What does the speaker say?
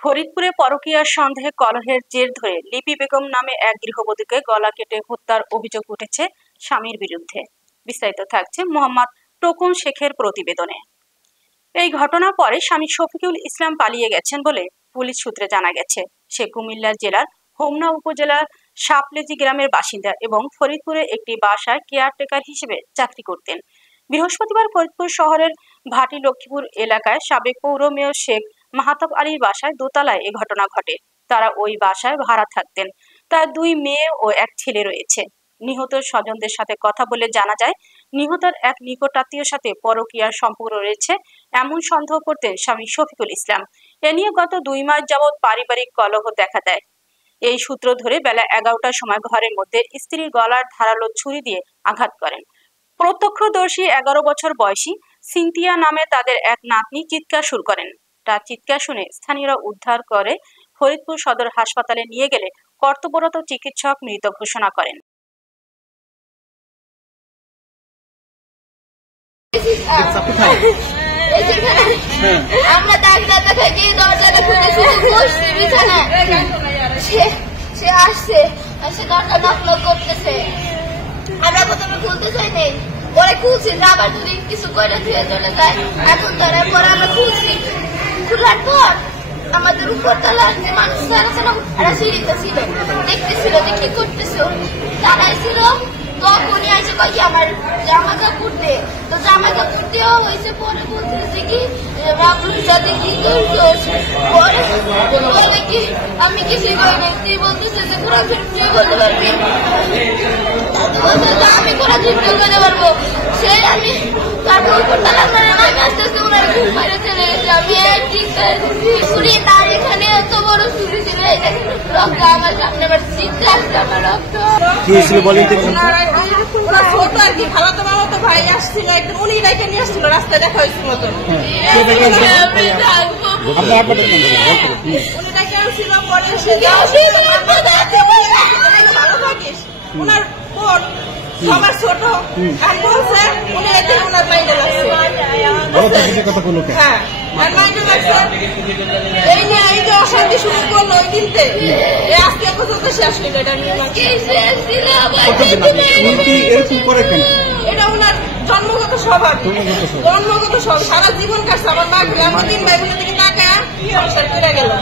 ফরিদপুরে পরকীয়ার সন্দেহে কলহের জের ধরে লিপি বেগম নামে এক গৃহবধূকে গলা কেটে হত্যার অভিযোগ উঠেছে স্বামীর বিরুদ্ধে। বিস্তারিত থাকছে মোহাম্মদ টোকন শেখের প্রতিবেদনে। এই ঘটনার পরে স্বামী শফিকুল ইসলাম পালিয়ে গেছেন বলে পুলিশ সূত্রে জানা গেছে। সে কুমিল্লা জেলার হোমনা উপজেলার সাপলেজি গ্রামের বাসিন্দা এবং ফরিদপুরে একটি বাসায় কেয়ারটেকার হিসেবে চাকরি করতেন। বৃহস্পতিবার ফরিদপুর শহরের ভাটি লক্ষ্মীপুর এলাকায় সাবেক পৌর মেয়র শেখ মাহতাব আলীর বাসায় দোতলায় এ ঘটনা ঘটে। তারা ওই বাসায় ভাড়া থাকতেন। তার 2 মেয়ে ও 1 ছেলে রয়েছে। নিহত স্বজনদের সাথে কথা বলে জানা যায়, নিহতের এক নিকটাত্মীয়র সাথে পরকীয়ার সম্পর্ক রয়েছে এমন সন্দেহ করতেন স্বামী শফিকুল ইসলাম। এ নিয়ে গত 2 মাস যাবৎ পারিবারিক কলহ দেখা দেয়। এই সূত্র ধরে বেলা 11টার সময় ঘরের মধ্যে স্ত্রীর গলার ধারালো ছুরি দিয়ে আঘাত করেন। প্রত্যক্ষদর্শী 11 বছর বয়সী সিনথিয়া নামে তাদের এক নাতনি চিৎকার শুরু করেন। তার চিৎকার শুনে স্থানীয়রা উদ্ধার করে ফরিদপুর সদর হাসপাতালে নিয়ে গেলে কর্তব্যরত চিকিৎসক মৃত ঘোষণা করেন। আমরা প্রথমে খুলতে চাই নাই, পরে খুলছি আবার যদি কিছু করে ধুয়ে চলে যায়। এখন ধরার পরে আমরা খুলছি, খোলার পর আমাদের উপর তলার যে মানুষ ছিল এরা সিঁড়িতে ছিল, দেখতেছিল যে কি করতেছো। তারাই ছিল তখনই আসে কই আমার জামা কাপড় দে, তো জামা কাপড় দেওয়া হয়েছে। পরে বলতেছে কি রাবুর সাথে কি করছো, পরে বলে কি আমি কিছুই করি নাই। তুই বলতেছে যে পুরো ফিরে বলতে পারবি, আমি পুরো ফিরে বলতে পারবো। সে আমি তারপর উপর তলার মানে আমি আস্তে আস্তে ওনার ঘুম মারে চলে গেছি। আমি ঠিক ছুরি তার এখানে এত বড় ছুরি ছিল, রক্ত আমার সামনে আবার চিৎতে আসছে আমার রক্ত। ভাই আসছিল একদিন, উনি রেখে নিয়ে আসছিল, রাস্তায় দেখা হয়েছিল মতন উনি রেখে আসছিল। ভালো থাকিস, ওনার বোন সবার ছোট আর বলছে উনি এতে ওনার মাইন্ডে লাগছে। হ্যাঁ মাইন্ডে লাগছে, এই নিয়ে এই যে অশান্তি শুরু করলো ওই দিনতে আজকে পর্যন্ত শেষ হইল। এটা ওনার জন্মগত স্বভাব, সারা জীবন কাটছে। আমার মা আমি 3 ভাই বোনের দিকে টাকা সংসার করে গেল।